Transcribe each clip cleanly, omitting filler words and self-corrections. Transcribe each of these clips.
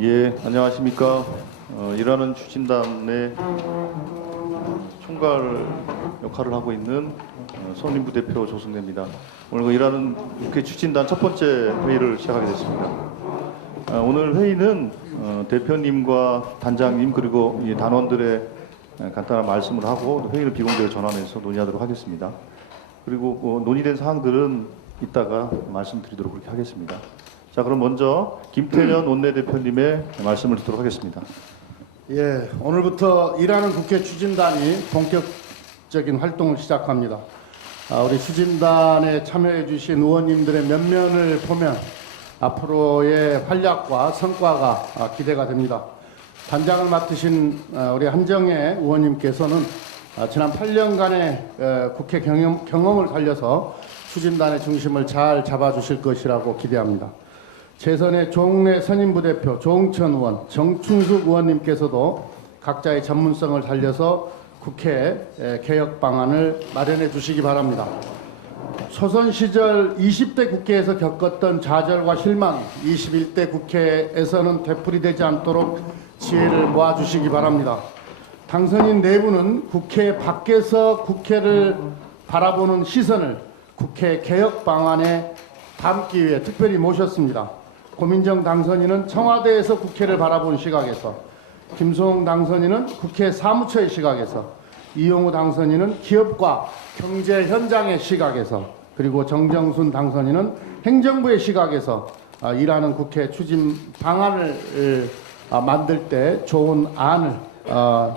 예, 안녕하십니까. 일하는 추진단의 총괄 역할을 하고 있는 손림부 대표 조승래입니다. 오늘 그 일하는 국회 추진단 첫 번째 회의를 시작하게 됐습니다. 오늘 회의는 대표님과 단장님 그리고 이 단원들의 간단한 말씀을 하고 회의를 비공개로 전환해서 논의하도록 하겠습니다. 그리고 논의된 사항들은 이따가 말씀드리도록 그렇게 하겠습니다. 자, 그럼 먼저 김태년 원내대표님의 말씀을 듣도록 하겠습니다. 예, 오늘부터 일하는 국회 추진단이 본격적인 활동을 시작합니다. 우리 추진단에 참여해 주신 의원님들의 면면을 보면 앞으로의 활약과 성과가 기대가 됩니다. 단장을 맡으신 우리 한정혜 의원님께서는 지난 8년간의 국회 경험을 살려서 추진단의 중심을 잘 잡아주실 것이라고 기대합니다. 재선의 조웅래 선임부대표, 조응천 의원, 정춘숙 의원님께서도 각자의 전문성을 살려서 국회 개혁 방안을 마련해 주시기 바랍니다. 초선 시절 20대 국회에서 겪었던 좌절과 실망, 21대 국회에서는 되풀이되지 않도록 지혜를 모아주시기 바랍니다. 당선인 네 분은 국회 밖에서 국회를 바라보는 시선을 국회 개혁 방안에 담기 위해 특별히 모셨습니다. 고민정 당선인은 청와대에서 국회를 바라본 시각에서, 김소홍 당선인은 국회 사무처의 시각에서, 이용우 당선인은 기업과 경제 현장의 시각에서, 그리고 정정순 당선인은 행정부의 시각에서 일하는 국회 추진 방안을 만들 때 좋은 안을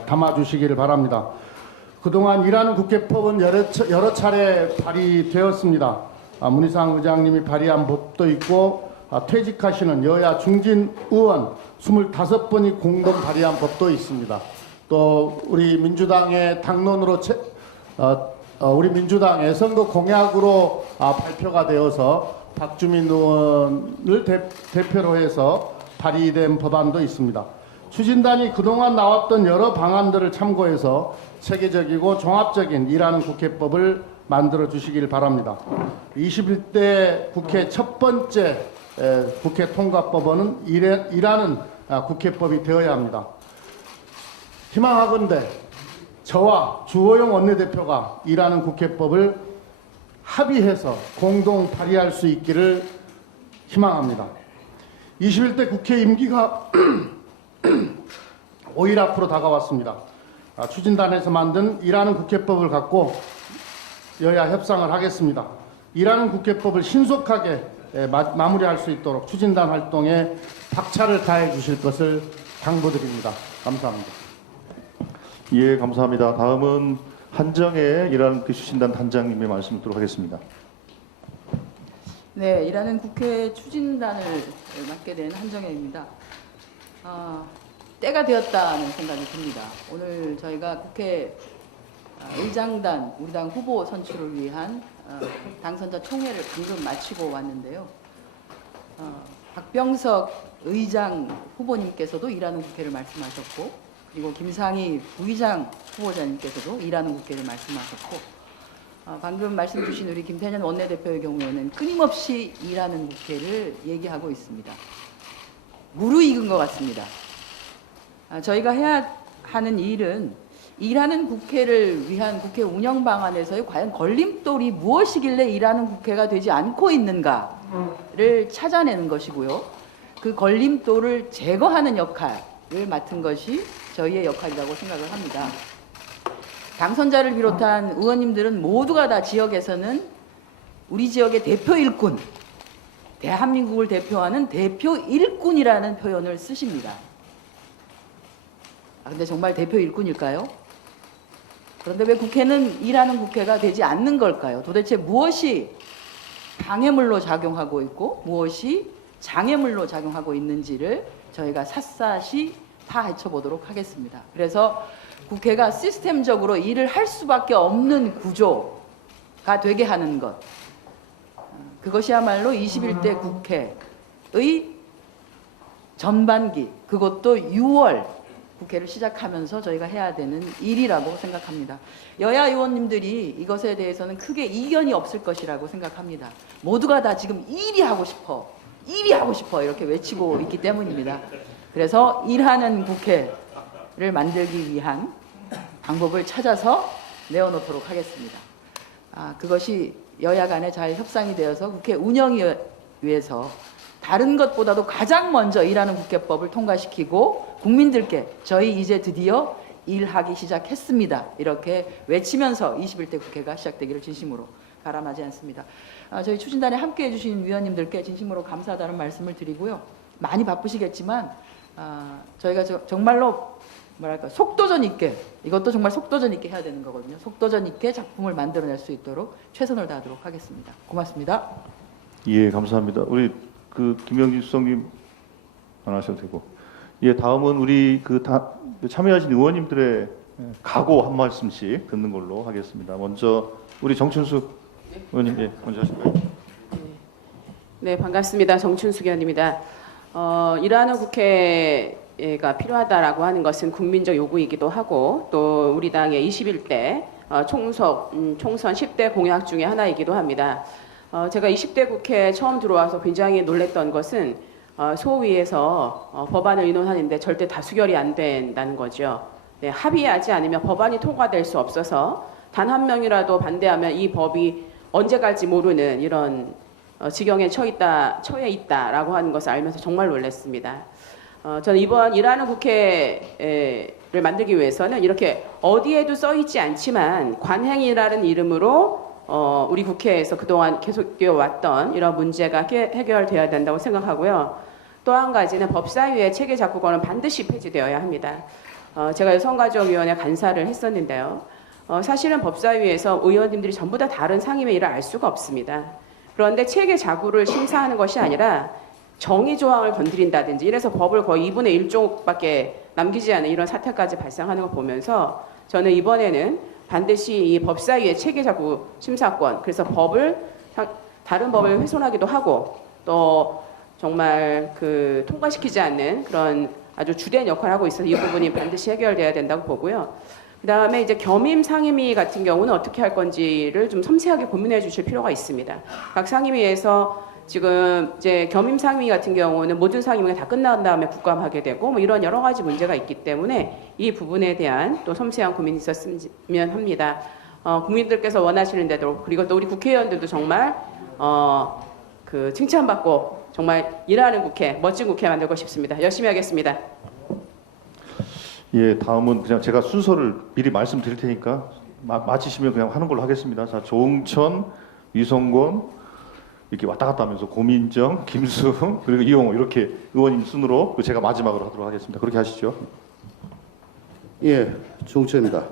담아주시기를 바랍니다. 그동안 일하는 국회법은 여러 차례 발의되었습니다. 문희상 의장님이 발의한 법도 있고 퇴직하시는 여야 중진 의원 25분이 공동 발의한 법도 있습니다. 또 우리 민주당의 당론으로 우리 민주당의 선거 공약으로 발표가 되어서 박주민 의원을 대표로 해서 발의된 법안도 있습니다. 추진단이 그동안 나왔던 여러 방안들을 참고해서 체계적이고 종합적인 일하는 국회법을 만들어 주시길 바랍니다. 21대 국회 첫 번째 국회 통과법은 일하는 국회법이 되어야 합니다. 희망하건대 저와 주호영 원내대표가 일하는 국회법을 합의해서 공동 발의할 수 있기를 희망합니다. 21대 국회 임기가 5일 앞으로 다가왔습니다. 추진단에서 만든 일하는 국회법을 갖고 여야 협상을 하겠습니다. 일하는 국회법을 신속하게 마무리할 수 있도록 추진단 활동에 박차를 가해 주실 것을 당부드립니다. 감사합니다. 예, 감사합니다. 다음은 한정혜 일하는 국회 추진단 단장님의 말씀을 듣도록 하겠습니다. 네, 일하는 국회 추진단을 맡게 된 한정혜입니다. 때가 되었다는 생각이 듭니다. 오늘 저희가 국회 의장단, 우리 당 후보 선출을 위한 당선자 총회를 방금 마치고 왔는데요. 박병석 의장 후보님께서도 일하는 국회를 말씀하셨고, 그리고 김상희 부의장 후보자님께서도 일하는 국회를 말씀하셨고, 방금 말씀 주신 우리 김태년 원내대표의 경우에는 끊임없이 일하는 국회를 얘기하고 있습니다. 무르익은 것 같습니다. 저희가 해야 하는 일은 일하는 국회를 위한 국회 운영 방안에서의 과연 걸림돌이 무엇이길래 일하는 국회가 되지 않고 있는가를 찾아내는 것이고요. 그 걸림돌을 제거하는 역할을 맡은 것이 저희의 역할이라고 생각을 합니다. 당선자를 비롯한 의원님들은 모두가 다 지역에서는 우리 지역의 대표 일꾼, 대한민국을 대표하는 대표 일꾼이라는 표현을 쓰십니다. 근데 정말 대표 일꾼일까요? 그런데 왜 국회는 일하는 국회가 되지 않는 걸까요? 도대체 무엇이 방해물로 작용하고 있고 무엇이 장애물로 작용하고 있는지를 저희가 샅샅이 파헤쳐 보도록 하겠습니다. 그래서 국회가 시스템적으로 일을 할 수밖에 없는 구조가 되게 하는 것, 그것이야말로 21대 국회의 전반기, 그것도 6월 국회를 시작하면서 저희가 해야 되는 일이라고 생각합니다. 여야 의원님들이 이것에 대해서는 크게 이견이 없을 것이라고 생각합니다. 모두가 다 지금 일이 하고 싶어 이렇게 외치고 있기 때문입니다. 그래서 일하는 국회를 만들기 위한 방법을 찾아서 내어놓도록 하겠습니다. 그것이 여야 간에 잘 협상이 되어서 국회 운영이 위해서 다른 것보다도 가장 먼저 일하는 국회법을 통과시키고 국민들께 저희 이제 드디어 일하기 시작했습니다. 이렇게 외치면서 21대 국회가 시작되기를 진심으로 바람하지 않습니다. 저희 추진단에 함께해 주신 위원님들께 진심으로 감사하다는 말씀을 드리고요. 많이 바쁘시겠지만 저희가 정말로 뭐랄까 속도전 있게, 이것도 정말 속도전 있게 해야 되는 거거든요. 속도전 있게 작품을 만들어낼 수 있도록 최선을 다하도록 하겠습니다. 고맙습니다. 예, 감사합니다. 우리 김영진 수석님 안 하셔도 되고, 예, 다음은 우리 참여하신 의원님들의 각오 한 말씀씩 듣는 걸로 하겠습니다. 먼저 우리 정춘숙 의원님, 예, 먼저 하실까요? 네, 반갑습니다. 정춘숙 의원입니다. 일하는 국회가 필요하다라고 하는 것은 국민적 요구이기도 하고 또 우리 당의 21대 총선 10대 공약 중에 하나이기도 합니다. 제가 20대 국회에 처음 들어와서 굉장히 놀랬던 것은 소위에서 법안을 의논하는데 절대 다수결이 안 된다는 거죠. 네, 합의하지 않으면 법안이 통과될 수 없어서 단 한 명이라도 반대하면 이 법이 언제 갈지 모르는 이런 지경에 처해 있다라고 하는 것을 알면서 정말 놀랐습니다. 저는 이번 일하는 국회를 만들기 위해서는 이렇게 어디에도 써 있지 않지만 관행이라는 이름으로 우리 국회에서 그동안 계속되어 왔던 이런 문제가 해결되어야 된다고 생각하고요. 또 한 가지는 법사위의 체계 작구권은 반드시 폐지되어야 합니다. 제가 여성가족위원회 간사를 했었는데요. 사실은 법사위에서 의원님들이 전부 다 다른 상임의 일을 알 수가 없습니다. 그런데 체계 자구를 심사하는 것이 아니라 정의 조항을 건드린다든지 이래서 법을 거의 2분의 1쪽밖에 남기지 않은 이런 사태까지 발생하는 걸 보면서 저는 이번에는 반드시 이 법사위의 체계 자구 심사권, 그래서 다른 법을 훼손하기도 하고 또 정말 통과시키지 않는 그런 아주 주된 역할을 하고 있어서 이 부분이 반드시 해결돼야 된다고 보고요. 그다음에 이제 겸임 상임위 같은 경우는 어떻게 할 건지를 좀 섬세하게 고민해 주실 필요가 있습니다. 각 상임위에서 지금 이제 겸임 상임위 같은 경우는 모든 상임위가 다 끝난 다음에 국감하게 되고 뭐 이런 여러 가지 문제가 있기 때문에 이 부분에 대한 또 섬세한 고민이 있었으면 합니다. 국민들께서 원하시는 대로, 그리고 또 우리 국회의원들도 정말 칭찬받고 정말 일하는 국회, 멋진 국회 만들고 싶습니다. 열심히 하겠습니다. 예, 다음은 그냥 제가 순서를 미리 말씀드릴 테니까 마치시면 그냥 하는 걸로 하겠습니다. 자, 조응천, 위성권 이렇게 왔다 갔다 하면서 고민정, 김수흥 그리고 이용호 이렇게 의원님 순으로 제가 마지막으로 하도록 하겠습니다. 그렇게 하시죠. 예, 조응천입니다.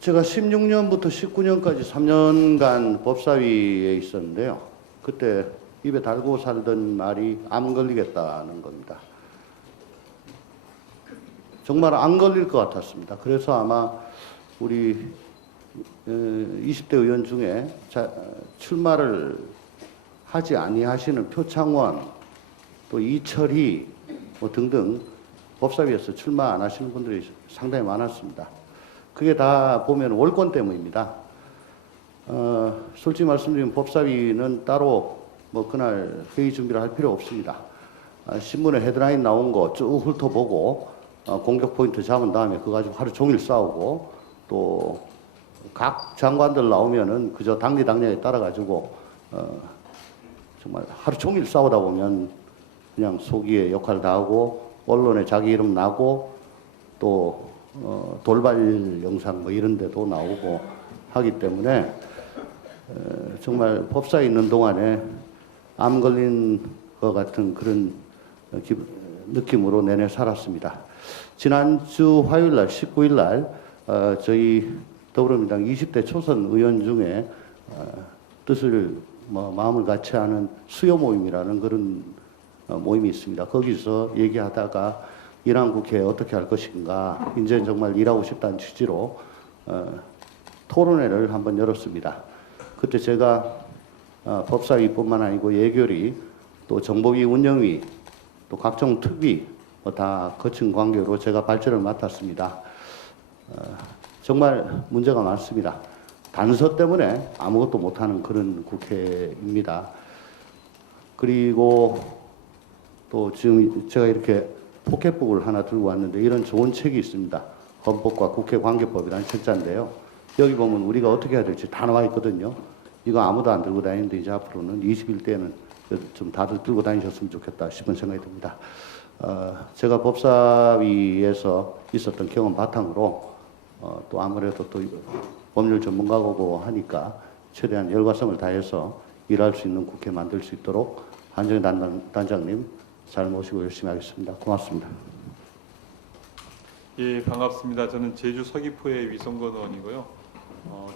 제가 16년부터 19년까지 3년간 법사위에 있었는데요. 그때 입에 달고 살던 말이 암 걸리겠다는 겁니다. 정말 안 걸릴 것 같았습니다. 그래서 아마 우리 20대 의원 중에 출마를 하지 아니하시는 표창원, 또 이철희 뭐 등등 법사위에서 출마 안 하시는 분들이 상당히 많았습니다. 그게 다 보면 월권 때문입니다. 솔직히 말씀드리면 법사위는 따로 뭐 그날 회의 준비를 할 필요 없습니다. 신문에 헤드라인 나온 거 쭉 훑어보고 공격 포인트 잡은 다음에 그거 가지고 하루 종일 싸우고 또 각 장관들 나오면은 그저 당리당략에 따라가지고 정말 하루 종일 싸우다 보면 그냥 소기의 역할을 다 하고 언론에 자기 이름 나고 또 돌발 영상 뭐 이런 데도 나오고 하기 때문에 정말 법사에 있는 동안에 암 걸린 것 같은 그런 느낌으로 내내 살았습니다. 지난주 화요일 날 19일 날 저희 더불어민주당 20대 초선 의원 중에 뜻을 마음을 같이 하는 수요 모임이라는 그런 모임이 있습니다. 거기서 얘기하다가 일하는 국회에 어떻게 할 것인가, 이제 정말 일하고 싶다는 취지로 토론회를 한번 열었습니다. 그때 제가 법사위뿐만 아니고 예결위, 또 정보위 운영위, 또 각종 특위 다 거친 관계로 제가 발제를 맡았습니다. 정말 문제가 많습니다. 단서 때문에 아무것도 못하는 그런 국회입니다. 그리고 또 지금 제가 이렇게 포켓북을 하나 들고 왔는데 이런 좋은 책이 있습니다. 헌법과 국회관계법이라는 책자인데요. 여기 보면 우리가 어떻게 해야 될지 다 나와 있거든요. 이거 아무도 안 들고 다니는데 이제 앞으로는 21대는 좀 다들 들고 다니셨으면 좋겠다 싶은 생각이 듭니다. 제가 법사위에서 있었던 경험 바탕으로 또 아무래도 또 법률 전문가고 하니까 최대한 열과성을 다해서 일할 수 있는 국회 만들 수 있도록 한정희 단장님 잘 모시고 열심히 하겠습니다. 고맙습니다. 예, 반갑습니다. 저는 제주 서귀포의 위성건 의원이고요.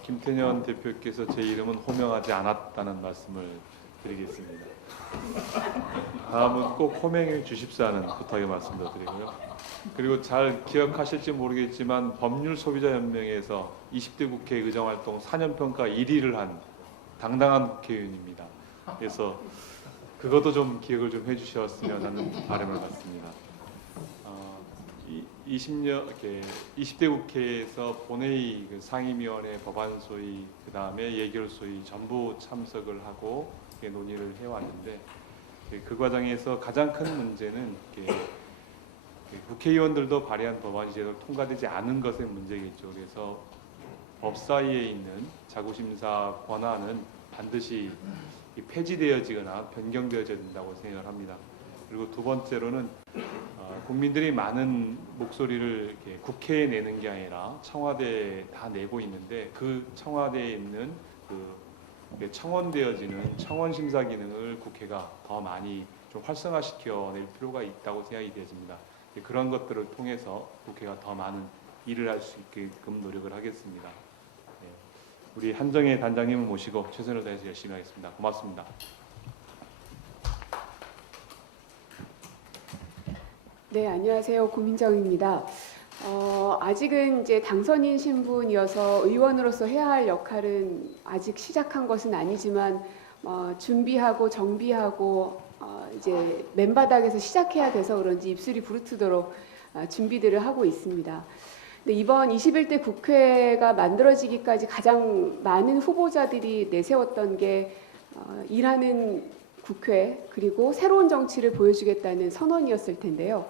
김태년 대표께서 제 이름은 호명하지 않았다는 말씀을 드리겠습니다. 다음은 꼭 호명해 주십사 하는 부탁의 말씀도 드리고요. 그리고 잘 기억하실지 모르겠지만 법률소비자연맹에서 20대 국회 의정활동 4년평가 1위를 한 당당한 국회의원입니다. 그래서 그것도 좀 기억을 좀 해주셨으면 하는 바람을 갖습니다. 20대 국회에서 본회의 상임위원회 법안 소위 그다음에 예결 소위 전부 참석을 하고 논의를 해왔는데 그 과정에서 가장 큰 문제는 국회의원들도 발의한 법안이 제대로 통과되지 않은 것의 문제겠죠. 그래서 법사위에 있는 자구심사 권한은 반드시 폐지되어지거나 변경되어져야 된다고 생각을 합니다. 그리고 두 번째로는 국민들이 많은 목소리를 국회에 내는 게 아니라 청와대에 다 내고 있는데 그 청와대에 있는 그 청원되어지는 청원 심사 기능을 국회가 더 많이 좀 활성화시켜 낼 필요가 있다고 생각이 되어집니다. 그런 것들을 통해서 국회가 더 많은 일을 할 수 있게끔 노력을 하겠습니다. 우리 한정희 단장님을 모시고 최선을 다해서 열심히 하겠습니다. 고맙습니다. 네, 안녕하세요. 고민정입니다. 아직은 이제 당선인 신분이어서 의원으로서 해야 할 역할은 아직 시작한 것은 아니지만 준비하고 정비하고 이제 맨바닥에서 시작해야 돼서 그런지 입술이 부르트도록 준비들을 하고 있습니다. 근데 이번 21대 국회가 만들어지기까지 가장 많은 후보자들이 내세웠던 게 일하는 국회 그리고 새로운 정치를 보여주겠다는 선언이었을 텐데요.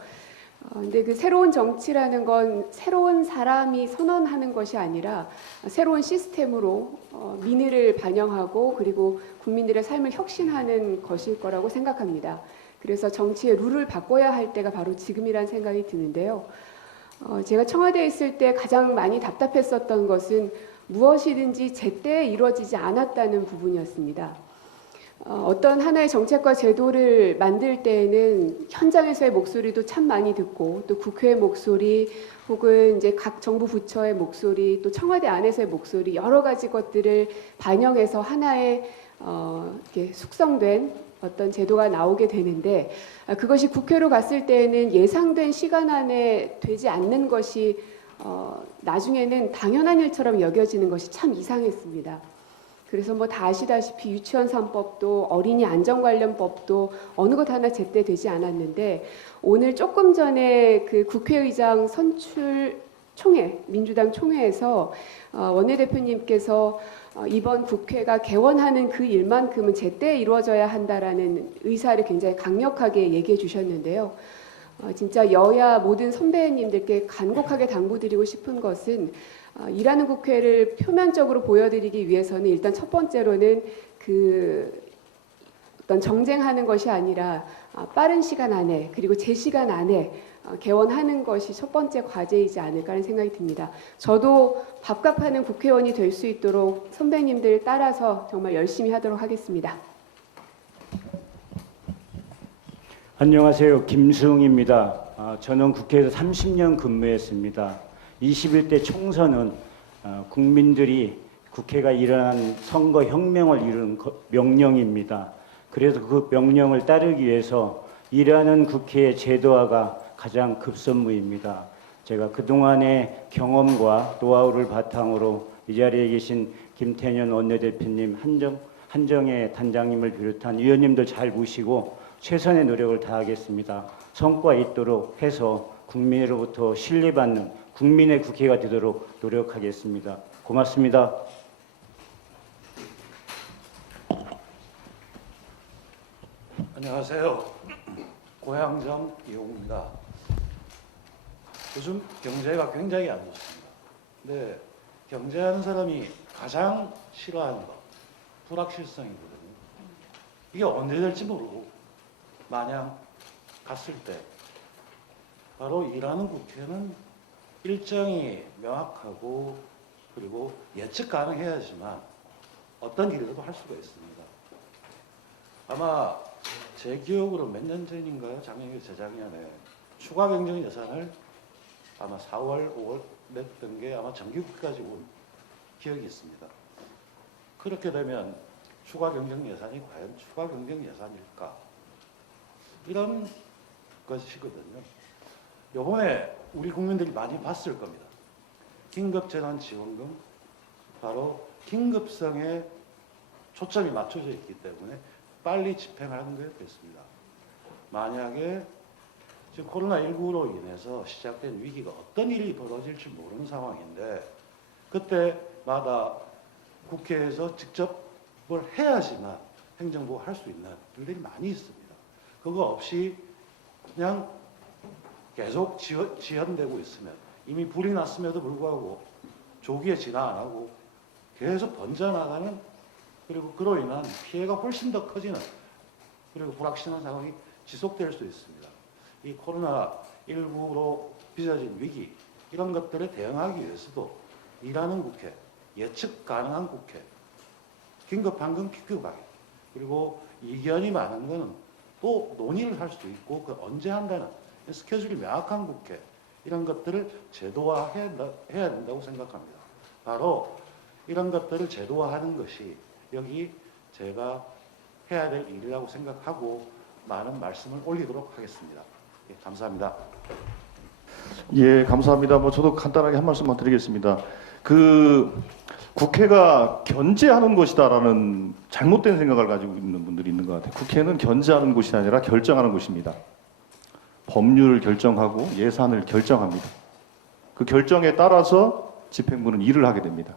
근데 그 새로운 정치라는 건 새로운 사람이 선언하는 것이 아니라 새로운 시스템으로 민의를 반영하고 그리고 국민들의 삶을 혁신하는 것일 거라고 생각합니다. 그래서 정치의 룰을 바꿔야 할 때가 바로 지금이란 생각이 드는데요. 제가 청와대에 있을 때 가장 많이 답답했었던 것은 무엇이든지 제때에 이루어지지 않았다는 부분이었습니다. 어떤 하나의 정책과 제도를 만들 때에는 현장에서의 목소리도 참 많이 듣고 또 국회의 목소리 혹은 이제 각 정부 부처의 목소리 또 청와대 안에서의 목소리 여러 가지 것들을 반영해서 하나의 이렇게 숙성된 어떤 제도가 나오게 되는데 그것이 국회로 갔을 때에는 예상된 시간 안에 되지 않는 것이 나중에는 당연한 일처럼 여겨지는 것이 참 이상했습니다. 그래서 뭐 다 아시다시피 유치원 3법도 어린이 안전관련법도 어느 것 하나 제때 되지 않았는데 오늘 조금 전에 그 국회의장 선출 총회, 민주당 총회에서 원내대표님께서 이번 국회가 개원하는 그 일만큼은 제때 이루어져야 한다라는 의사를 굉장히 강력하게 얘기해 주셨는데요. 진짜 여야 모든 선배님들께 간곡하게 당부드리고 싶은 것은 일하는 국회를 표면적으로 보여드리기 위해서는 일단 첫 번째로는 그 어떤 정쟁하는 것이 아니라 빠른 시간 안에 그리고 제 시간 안에 개원하는 것이 첫 번째 과제이지 않을까 하는 생각이 듭니다. 저도 밥값하는 국회의원이 될 수 있도록 선배님들 따라서 정말 열심히 하도록 하겠습니다. 안녕하세요. 김수웅입니다. 저는 국회에서 30년 근무했습니다. 21대 총선은 국민들이 국회가 일어난 선거혁명을 이룬 명령입니다. 그래서 그 명령을 따르기 위해서 일하는 국회의 제도화가 가장 급선무입니다. 제가 그동안의 경험과 노하우를 바탕으로 이 자리에 계신 김태년 원내대표님, 한정혜 단장님을 비롯한 위원님들 잘 모시고 최선의 노력을 다하겠습니다. 성과 있도록 해서 국민으로부터 신뢰받는 국민의 국회가 되도록 노력하겠습니다. 고맙습니다. 안녕하세요. 고향점 이용입니다. 요즘 경제가 굉장히 안 좋습니다. 근데 경제하는 사람이 가장 싫어하는 거 불확실성이거든요. 이게 언제 될지 모르고 마냥 갔을 때 바로 일하는 국회는 일정이 명확하고 그리고 예측 가능해야지만 어떤 일이라도 할 수가 있습니다. 아마 제 기억으로 몇 년 전인가요? 작년에 재작년에 추가 경정 예산을 아마 4월, 5월 냈던 게 아마 정기국까지 온 기억이 있습니다. 그렇게 되면 추가 경정 예산이 과연 추가 경정 예산일까? 이런 것이거든요. 요번에 우리 국민들이 많이 봤을 겁니다. 긴급재난지원금, 바로 긴급성에 초점이 맞춰져 있기 때문에 빨리 집행하는 게 됐습니다. 만약에 지금 코로나19로 인해서 시작된 위기가 어떤 일이 벌어질지 모르는 상황인데 그때마다 국회에서 직접 뭘 해야지만 행정부가 할 수 있는 일들이 많이 있습니다. 그거 없이 그냥 계속 지연되고 있으면 이미 불이 났음에도 불구하고 조기에 진화 안 하고 계속 번져나가는 그리고 그로 인한 피해가 훨씬 더 커지는 그리고 불확실한 상황이 지속될 수 있습니다. 이 코로나19로 빚어진 위기 이런 것들에 대응하기 위해서도 일하는 국회, 예측 가능한 국회, 긴급한 건 긴급하게 그리고 이견이 많은 거는 또 논의를 할 수 있고 그 언제 한다는 스케줄이 명확한 국회 이런 것들을 제도화해야 된다고 생각합니다. 바로 이런 것들을 제도화하는 것이 여기 제가 해야 될 일이라고 생각하고 많은 말씀을 올리도록 하겠습니다. 예, 감사합니다. 예, 감사합니다. 뭐 저도 간단하게 한 말씀만 드리겠습니다. 국회가 견제하는 것이다라는 잘못된 생각을 가지고 있는 분들이 있는 것 같아요. 국회는 견제하는 곳이 아니라 결정하는 곳입니다. 법률을 결정하고 예산을 결정합니다. 그 결정에 따라서 집행부는 일을 하게 됩니다.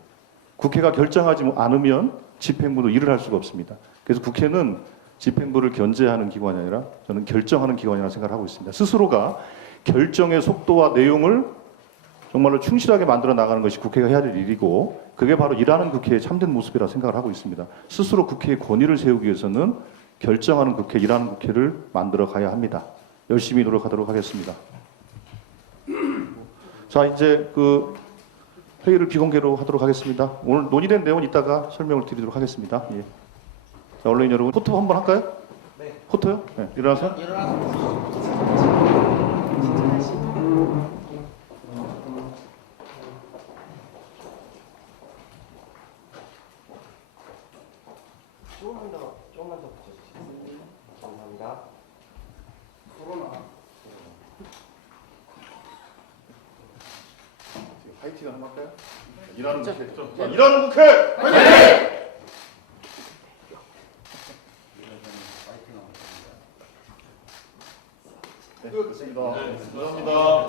국회가 결정하지 않으면 집행부도 일을 할 수가 없습니다. 그래서 국회는 집행부를 견제하는 기관이 아니라 저는 결정하는 기관이라고 생각을 하고 있습니다. 스스로가 결정의 속도와 내용을 정말로 충실하게 만들어 나가는 것이 국회가 해야 될 일이고 그게 바로 일하는 국회의 참된 모습이라고 생각을 하고 있습니다. 스스로 국회의 권위를 세우기 위해서는 결정하는 국회, 일하는 국회를 만들어 가야 합니다. 열심히 노력하도록 하겠습니다. 자, 이제 회의를 비공개로 하도록 하겠습니다. 오늘 논의된 내용은 이따가 설명을 드리도록 하겠습니다. 예. 자, 언론인 여러분, 포토 한번 할까요? 네. 포토요? 네. 일어나서. 조금만 더 붙여주시겠어요? 감사합니다. 화이팅 한번 할까요? 일하는 국회. 자, 일하는 국회! 화이팅! 네, 됐습니다. 감사합니다.